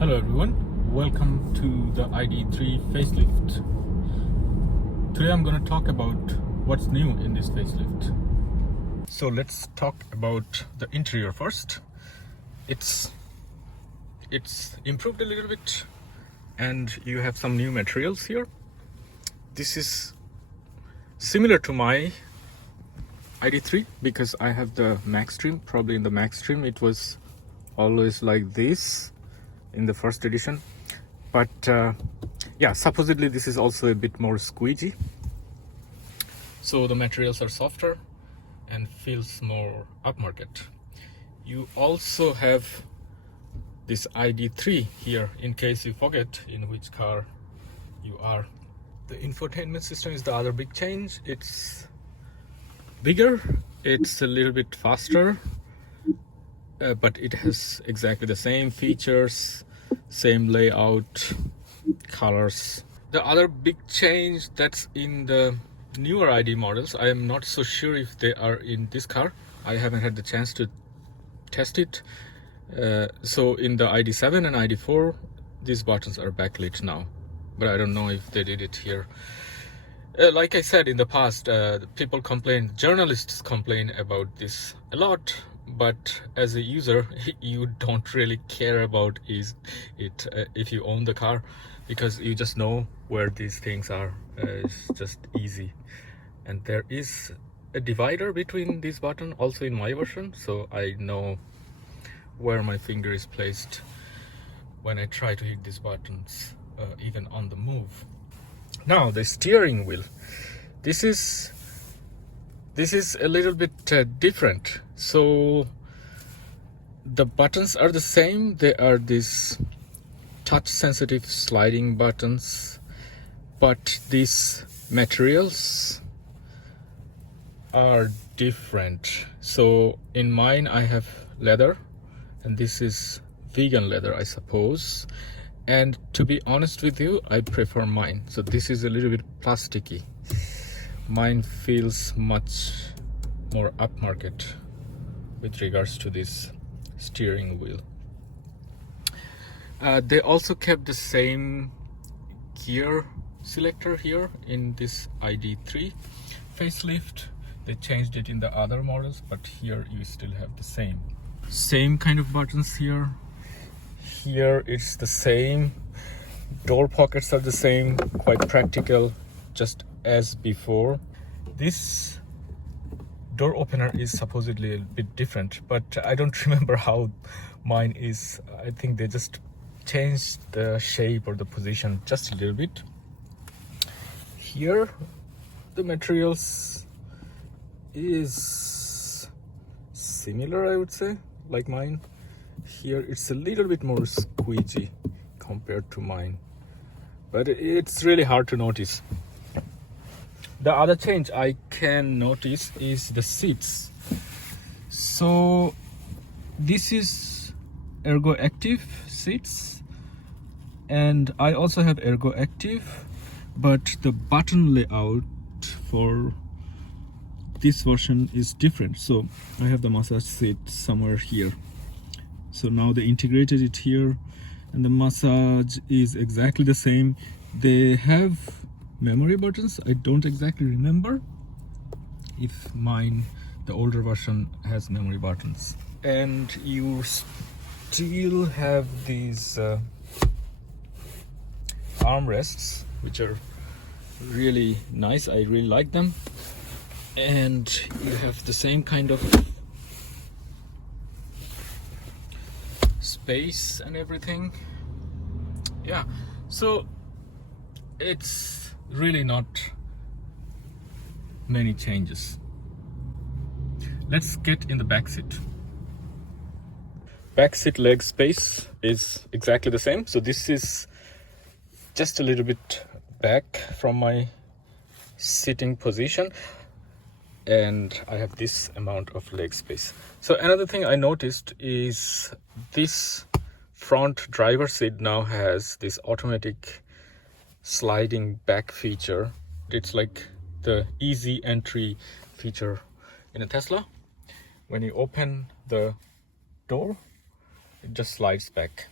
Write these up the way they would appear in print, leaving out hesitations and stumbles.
Hello everyone, welcome to the ID3 Facelift. Today I'm going to talk about what's new in this facelift. So let's talk about the interior first. It's improved a little bit and you have some new materials here. This is similar to my ID3 because I have the Max trim. Probably in the Max trim it was always like this in the first edition, but yeah, supposedly this is also a bit more squeegee, so the materials are softer and feels more upmarket. You also have this ID3 here in case you forget in which car you are. The infotainment system is the other big change. It's bigger, it's a little bit faster, but it has exactly the same features, same layout, colors. The other big change that's in the newer ID models, I am not so sure if they are in this car. I haven't had the chance to test it. So in the ID7 and ID4, these buttons are backlit now, but I don't know if they did it here. Like I said in the past, people complain, journalists complain about this a lot, but as a user you don't really care about it if you own the car, because you just know where these things are. It's just easy, and there is a divider between these buttons also in my version, so I know where my finger is placed when I try to hit these buttons, even on the move. Now the steering wheel, this is a little bit different. So the buttons are the same. They are these touch sensitive sliding buttons, but these materials are different. So in mine I have leather, and this is vegan leather, I suppose. And to be honest with you, I prefer mine. So this is a little bit plasticky. Mine feels much more upmarket with regards to this steering wheel. They also kept the same gear selector here in this ID3 facelift. They changed it in the other models, but here you still have the same kind of buttons here. Here it's the same. Door pockets are the same, quite practical, just as before. This door opener is supposedly a bit different, but I don't remember how mine is. I think they just changed the shape or the position just a little bit. Here the materials is similar, I would say, like mine. Here it's a little bit more squeegee compared to mine, but it's really hard to notice. The other change I can notice is the seats. So this is ergo active seats, and I also have ergo active, but the button layout for this version is different. So I have the massage seat somewhere here. So now they integrated it here, and the massage is exactly the same. They have memory buttons. I don't exactly remember if mine, the older version, has memory buttons. And you still have these armrests, which are really nice. I really like them. And you have the same kind of space and everything. Yeah, so it's really not many changes. Let's get in the back seat. Back seat leg space is exactly the same. So this is just a little bit back from my sitting position, and I have this amount of leg space. So another thing I noticed is this front driver seat now has this automatic sliding back feature. It's like the easy entry feature in a Tesla. When you open the door, it just slides back.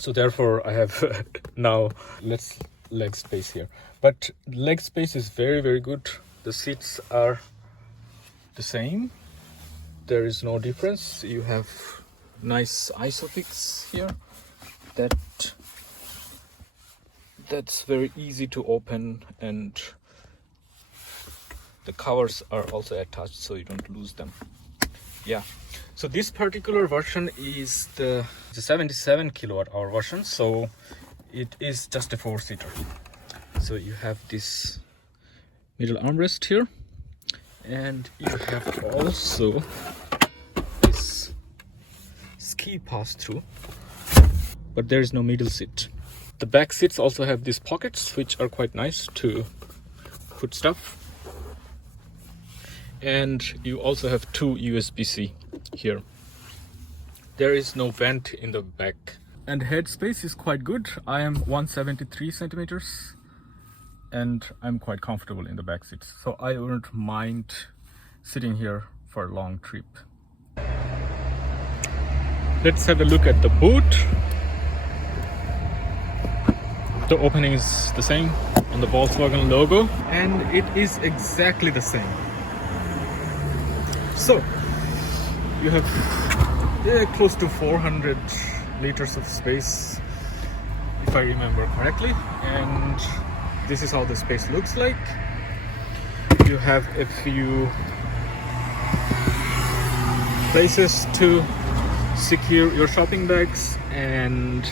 So therefore I have now less leg space here, but leg space is very, very good. The seats are the same, there is no difference. You have nice isofix here that's very easy to open, and the covers are also attached so you don't lose them. Yeah, so this particular version is the 77 kWh version, so it is just a 4-seater. So you have this middle armrest here, and you have also this ski pass-through, but there is no middle seat. The back seats also have these pockets, which are quite nice to put stuff. And you also have 2 USB-C here. There is no vent in the back. And head space is quite good. I am 173 centimeters and I'm quite comfortable in the back seats. So I wouldn't mind sitting here for a long trip. Let's have a look at the boot. The opening is the same on the Volkswagen logo, and it is exactly the same. So you have close to 400 liters of space, if I remember correctly, and this is how the space looks like. You have a few places to secure your shopping bags and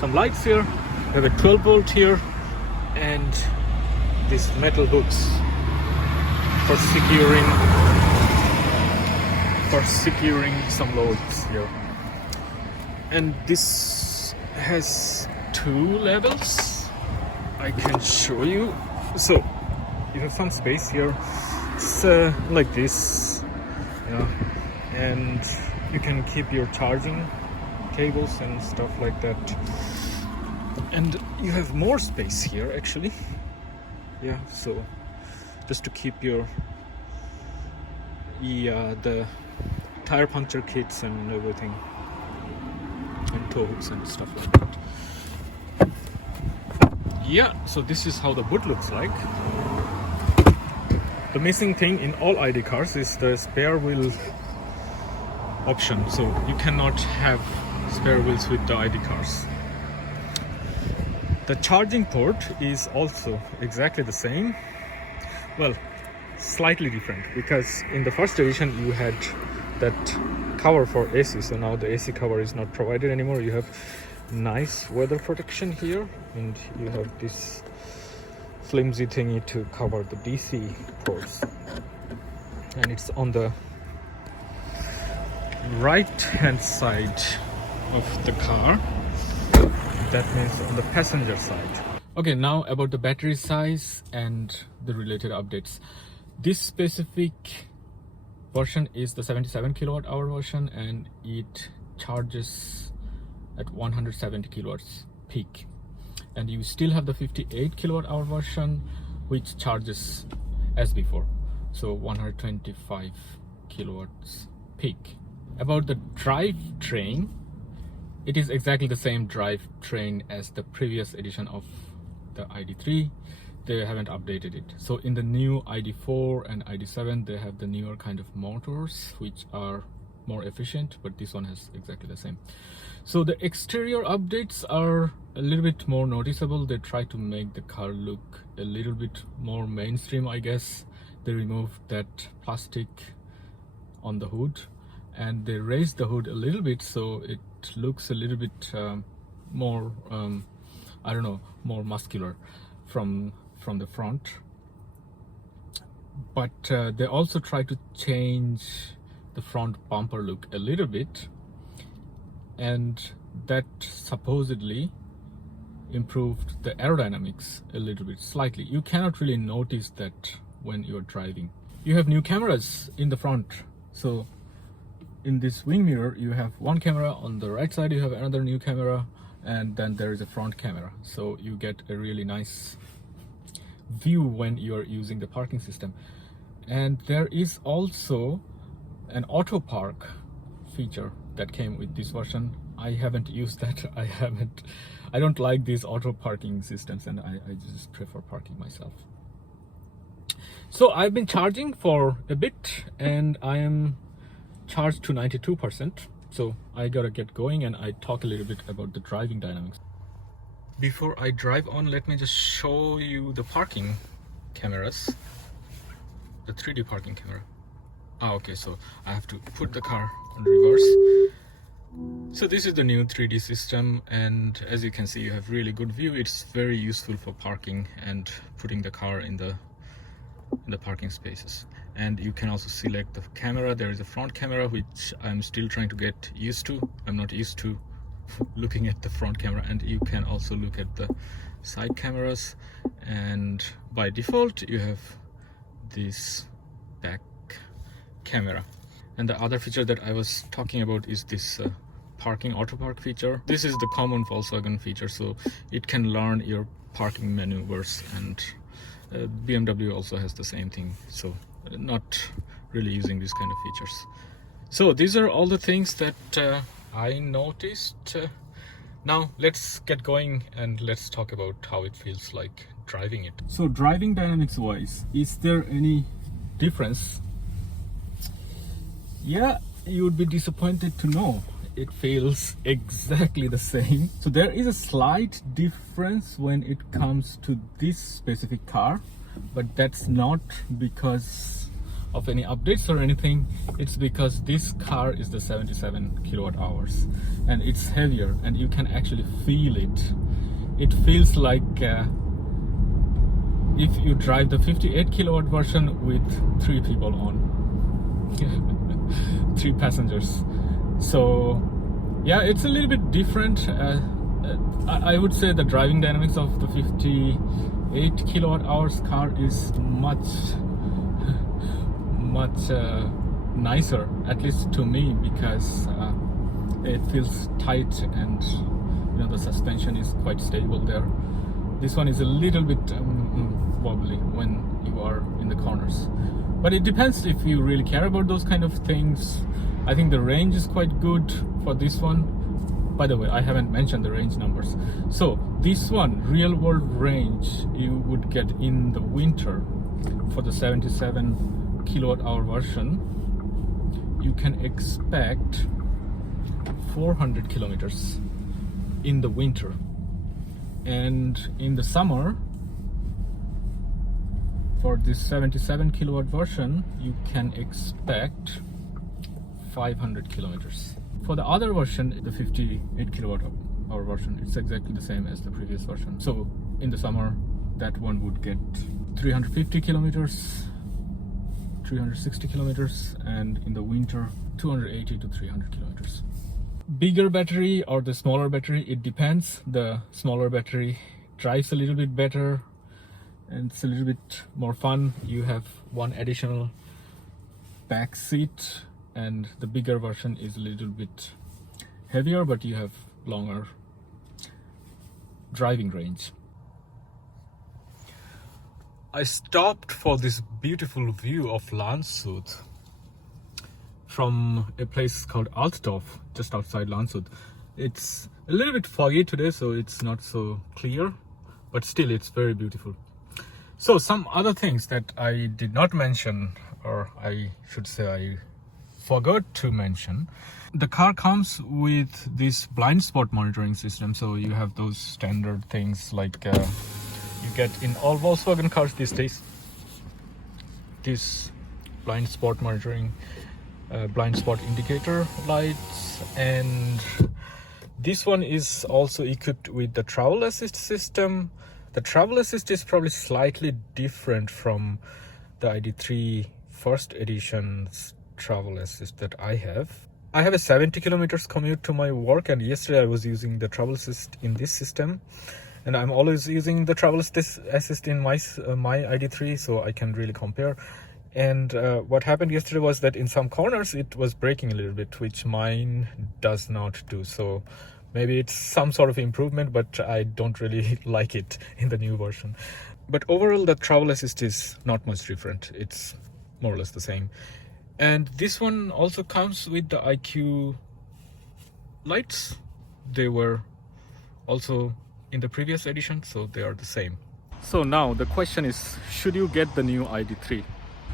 some lights here. You have a 12-volt here and these metal hooks for securing some loads here. And this has 2 levels. I can show you. So you have some space here. It's like this, yeah, and you can keep your charging cables and stuff like that. And you have more space here actually, yeah, so just to keep your the tire puncture kits and everything, and tow hooks and stuff like that. Yeah, so this is how the boot looks like. The missing thing in all ID cars is the spare wheel option, so you cannot have spare wheels with the ID cars. The charging port is also exactly the same. Well, slightly different, because in the first edition you had that cover for AC, so now the AC cover is not provided anymore. You have nice weather protection here, and you have this flimsy thingy to cover the DC ports, and it's on the right hand side of the car. That means on the passenger side. Okay, now about the battery size and the related updates. This specific version is the 77 kWh version, and it charges at 170 kilowatts peak. And you still have the 58 kWh version, which charges as before, so 125 kilowatts peak. About the drivetrain, it is exactly the same drivetrain as the previous edition of the ID3. They haven't updated it. So in the new ID4 and ID7, they have the newer kind of motors, which are more efficient, but this one has exactly the same. So the exterior updates are a little bit more noticeable. They try to make the car look a little bit more mainstream, I guess. They removed that plastic on the hood, and they raised the hood a little bit, so it looks a little bit more I don't know, more muscular from the front. But they also try to change the front bumper look a little bit, and that supposedly improved the aerodynamics a little bit, slightly. You cannot really notice that when you're driving. You have new cameras in the front. So in this wing mirror, you have one camera. On the right side, you have another new camera, and then there is a front camera. So you get a really nice view when you're using the parking system. And there is also an auto park feature that came with this version. I haven't used that. I don't like these auto parking systems, and I just prefer parking myself. So I've been charging for a bit, and I am charged to 92%. So I gotta get going, and I talk a little bit about the driving dynamics. Before I drive on, let me just show you the parking cameras, the 3D parking camera. Okay, so I have to put the car on reverse. So this is the new 3D system, and as you can see, you have really good view. It's very useful for parking and putting the car in the parking spaces. And you can also select the camera. There is a front camera, which I'm still trying to get used to. I'm not used to looking at the front camera, and you can also look at the side cameras. And by default, you have this back camera. And the other feature that I was talking about is this parking auto park feature. This is the common Volkswagen feature, so it can learn your parking maneuvers, and BMW also has the same thing, so not really using these kind of features. So these are all the things that I noticed. Now let's get going and let's talk about how it feels like driving it. So driving dynamics wise, is there any difference? Yeah, you would be disappointed to know it feels exactly the same. So there is a slight difference when it comes to this specific car, but that's not because of any updates or anything. It's because this car is the 77 kilowatt hours, and it's heavier, and you can actually feel it. It feels like if you drive the 58 kilowatt version with 3 people on. 3 passengers. So yeah, it's a little bit different. I would say the driving dynamics of the 58 kilowatt hours car is much nicer, at least to me, because it feels tight, and you know, the suspension is quite stable there. This one is a little bit wobbly when you are in the corners, but it depends if you really care about those kind of things. I think the range is quite good for this one. By the way, I haven't mentioned the range numbers. So this one, real world range, you would get in the winter for the 77 kilowatt hour version, you can expect 400 kilometers in the winter, and in the summer for this 77 kilowatt version you can expect 500 kilometers. For the other version, the 58 kilowatt hour version, it's exactly the same as the previous version. So in the summer, that one would get 350 kilometers, 360 kilometers, and in the winter 280 to 300 kilometers. Bigger battery or the smaller battery, it depends. The smaller battery drives a little bit better and it's a little bit more fun. You have one additional back seat, and the bigger version is a little bit heavier, but you have longer driving range. I stopped for this beautiful view of Landshut from a place called Altdorf, just outside Landshut. It's a little bit foggy today, so it's not so clear, but still it's very beautiful. So some other things that I did not mention, or I should say I forgot to mention. The car comes with this blind spot monitoring system, so you have those standard things like you get in all Volkswagen cars these days. This blind spot monitoring, blind spot indicator lights, and this one is also equipped with the travel assist system. The travel assist is probably slightly different from the ID3 first edition's travel assist that I have. I have a 70 kilometers commute to my work, and yesterday I was using the travel assist in this system, and I'm always using the travel assist in my ID3, so I can really compare. And what happened yesterday was that in some corners it was braking a little bit, which mine does not do. So maybe it's some sort of improvement, but I don't really like it in the new version. But overall, the travel assist is not much different. It's more or less the same. And this one also comes with the IQ lights, they were also in the previous edition, so they are the same. So now the question is, should you get the new ID3?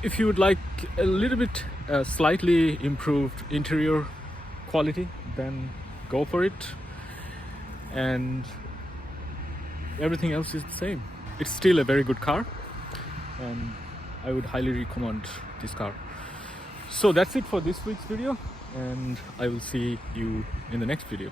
If you would like a little bit slightly improved interior quality, then go for it, and everything else is the same. It's still a very good car, and I would highly recommend this car. So that's it for this week's video, and I will see you in the next video.